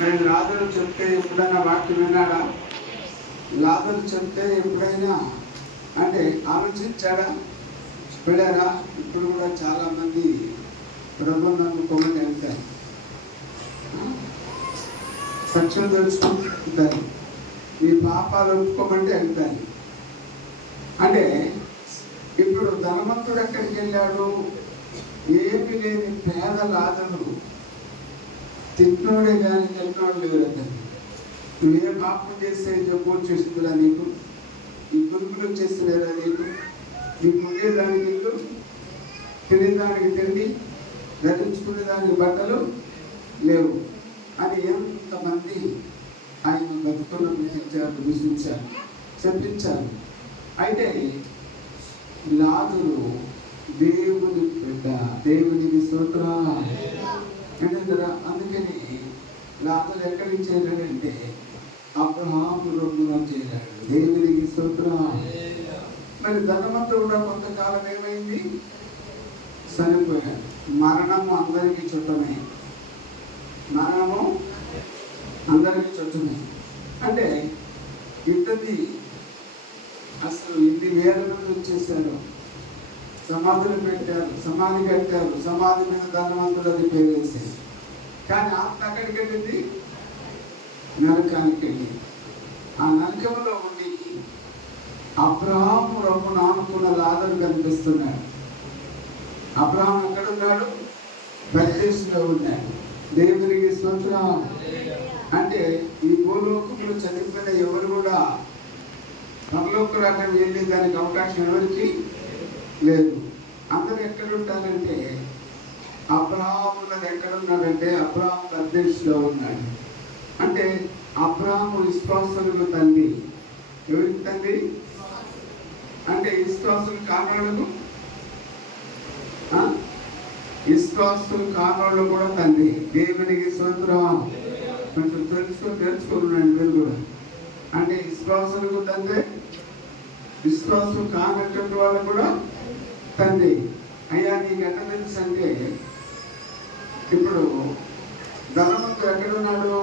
నేను లాజరు చెప్తే ఎప్పుడైనా వాక్యం విన్నాడా? లాజరు చెప్తే ఎప్పుడైనా? అంటే ఆలోచించాడా? వెళ్ళారా ఇప్పుడు కూడా చాలా మంది ప్రభు నమ్ముకోమని వెళ్తారు సత్యం తెలుసుకుంటారు. ఈ పాపాలు ఒప్పుకోమంటే వెళ్తారు అంటే ఇప్పుడు ధనవంతుడు ఎక్కడికి వెళ్ళాడు? ఏమి లేని పేద లాజరు తిట్టినోడే కానీ తిట్టినోడు లేరు అతను. నువ్వే పాపం చేస్తే చెప్పు చేస్తుందిరా నీకు? ఈ గురుకులు చేస్తున్నారా నీకు? నీకు ఉండేదానికి నీకు తినేదానికి తిండి? ధరించుకునే దానికి బట్టలు లేవు. అని ఎంతమంది ఆయన బతుకులు గుర్తించారు దూషించారు చెప్పించారు. అయితే లాదులు దేవుని బిడ్డ దేవునికి స్తోత్ర ఏంటంటారా అందుకని లాజరు ఎక్కడి నుంచి చేరాడంటే అబ్రహాము చేశాడు చేరాడు దేవునికి స్తోత్ర. మరి ధనవంతుడు కూడా కొంతకాలం ఏమైంది? చనిపోయాడు. మరణము అందరికీ చుట్టమే. మరణము అందరికీ చుట్టమే. అంటే ఇంతది అసలు ఇన్ని వేల మంది వచ్చేసారు. సమాధులు పెట్టారు సమాధి కట్టారు సమాధి మీద ధనవంతుడు అది పేరు కానీ ఆత్మ ఎక్కడికి వెళ్ళింది? నరకానికి వెళ్ళింది. ఆ నరకంలో ఉండి అబ్రహాము రొమ్మును ఆనుకున్న లాదరు కనిపిస్తున్నాడు. అబ్రహాం ఎక్కడున్నాడు? బయలుదేశంలో ఉన్నాడు. దేవునికి స్తోత్రం. అంటే ఈ భూలోకంలో చనిపోయిన ఎవరు కూడా పరలోక రాజ్యం వెళ్ళే దానికి అవకాశం ఎవరికి? లేదు. అందరు ఎక్కడ ఉంటారంటే ఎక్కడున్నాడంటే ఎక్కడ అబ్రహాం బద్దేశంలో ఉన్నాడు. అంటే అబ్రహాము విశ్వాసులకు తండ్రి ఎవరికి తండ్రి అంటే విశ్వాసులు కానోళ్ళకు? ఆ? విశ్వాసులు కానోళ్ళు కూడా తండ్రి దేవునికి స్వతంత్రం కొంచెం తెలుసుకొని తెలుసుకున్నాడు మీరు కూడా. అంటే విశ్వాసులకు తండ్రి విశ్వాసం కానటువంటి వాళ్ళు కూడా తండ్రి అయ్యా నీకు ఎట్లా తెలుసు అంటే ఇప్పుడు ధనవంతుడు ఎక్కడున్నాడు?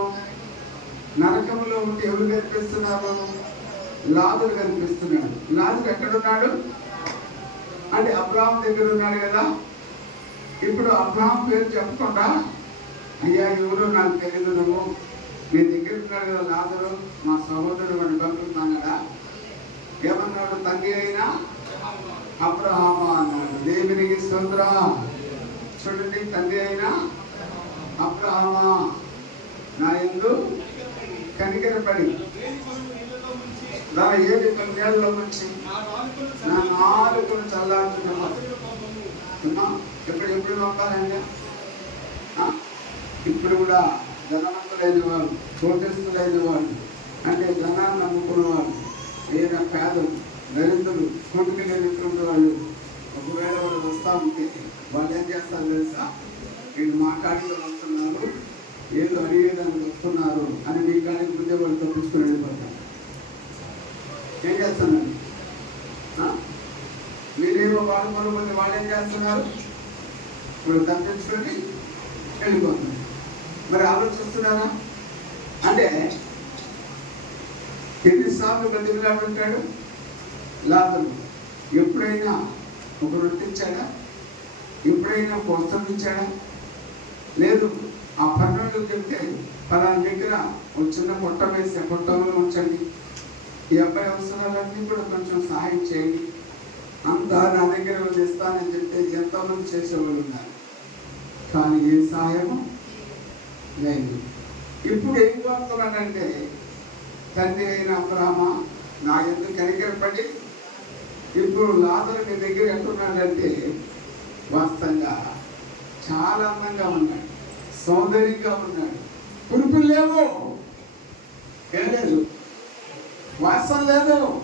నరకంలో ఉంటే ఎవరు కనిపిస్తున్నారు? లాదుడు కనిపిస్తున్నాడు. లాదుడు ఎక్కడున్నాడు? అంటే అబ్రాహం దగ్గర ఉన్నాడు కదా. ఇప్పుడు అబ్రాహం పేరు చెప్పకుండా అయ్యా ఎవరు నాకు తెలియదు నువ్వు. నీ దగ్గర ఉన్నాడు కదా లాదురు మా సహోదరుడు వాడిని పంపుతున్నాను కదా ఏమన్నాడు? తండ్రి అయినా అబ్రహామ అన్నాడు దేవునికి స్తోత్ర చూడండి తండ్రి అయినా అబ్రహామ నా ఎందు కనికరపడి నా ఏడు కన్యాల్లో నుంచి నా నాలుగును చల్లార్చుకున్నా ఎప్పుడు ఎప్పుడు పంపాలండి ఇప్పుడు కూడా ధనవంతులైన వారు కోటస్థులైన వారు అంటే ధనాన్ని నమ్ముకున్న వారు ఏదైనా పేదలు దరిద్రులు కొట్టుకెళ్ళినటువంటి వాళ్ళు ఒకవేళ వాళ్ళు వస్తా ఉంటే వాళ్ళు ఏం చేస్తారు తెలుసా? వీళ్ళు మాట్లాడుతూ వస్తున్నారు ఏదో అడిగేదానికి వస్తున్నారు అని మీ కానీ ముందే వాళ్ళు తప్పించుకుని వెళ్ళిపోతారు. ఏం చేస్తున్నారు? మీరేమో వాళ్ళు మరొకటి వాళ్ళు ఏం చేస్తున్నారు? ఇప్పుడు తప్పించుకొని వెళ్ళిపోతున్నారు. మరి ఆలోచిస్తున్నారా? అంటే ఎన్నిసార్లు బతికిలాడు ఉంటాడు లాభం ఎప్పుడైనా ఒక రొట్టె ఇచ్చాడా ఎప్పుడైనా ఒక వస్త్రం ఇచ్చాడా లేదు ఆ పన్నెండు చెప్తే పలానా దగ్గర ఒక చిన్న పొట్ట వేసి పొట్టంలో ఉంచండి. ఈ అబ్బాయి అవసరాలన్నీ కూడా కొంచెం సహాయం చేయండి. అంతా నా దగ్గర ఇస్తానని చెప్తే ఎంతోమంది చేసేవాళ్ళు ఉన్నారు. కానీ ఏ సహాయము లేదు. ఇప్పుడు ఏం కోరుతున్నానంటే తండ్రి అయిన అబ్రామ నా ఎందుకు కనికరపడి ఇప్పుడు లాజర్ నీ దగ్గర ఎట్టున్నాడంటే వాస్తవంగా చాలా అందంగా ఉన్నాడు సౌందర్యంగా ఉన్నాడు. కురుపులు లేవు. ఏం లేదు. వాసన లేదు.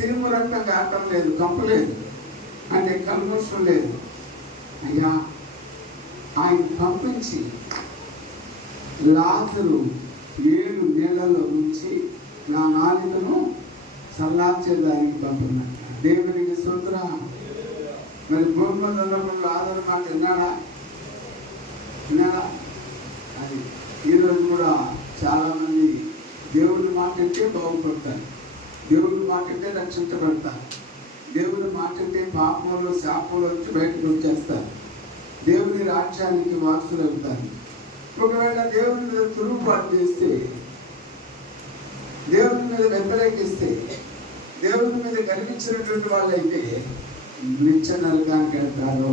సినిమా రక్తం కావటం లేదు కంపు లేదు. అంటే కన్వర్షన్ లేదు. అయ్యా ఆయన పంపించి లాజరు ఏడు నీళ్ళలో ఉంచి నా నాలుకను చల్లార్చేదానికి పంపినట్టు దేవునికి సూత్ర మరి భూమిలో ఆధార మాట విన్నాడా? విన్నాడా? అది ఈరోజు కూడా చాలామంది దేవుని మాటంటే బాగుపడతారు. దేవుని మాటంటే రక్షించబడతారు. దేవుని మాటంటే పాపంలో శాపంలో వచ్చి బయటకు వచ్చేస్తారు. దేవుని రాజ్యానికి వారసులు అవుతారు ఒకవేళ దేవుని మీద తురుగుబాటు చేస్తే దేవుని మీద వ్యతిరేకిస్తే దేవుని మీద కనిపించినటువంటి వాళ్ళైతే నిత్య నరకానికి వెళ్తారు.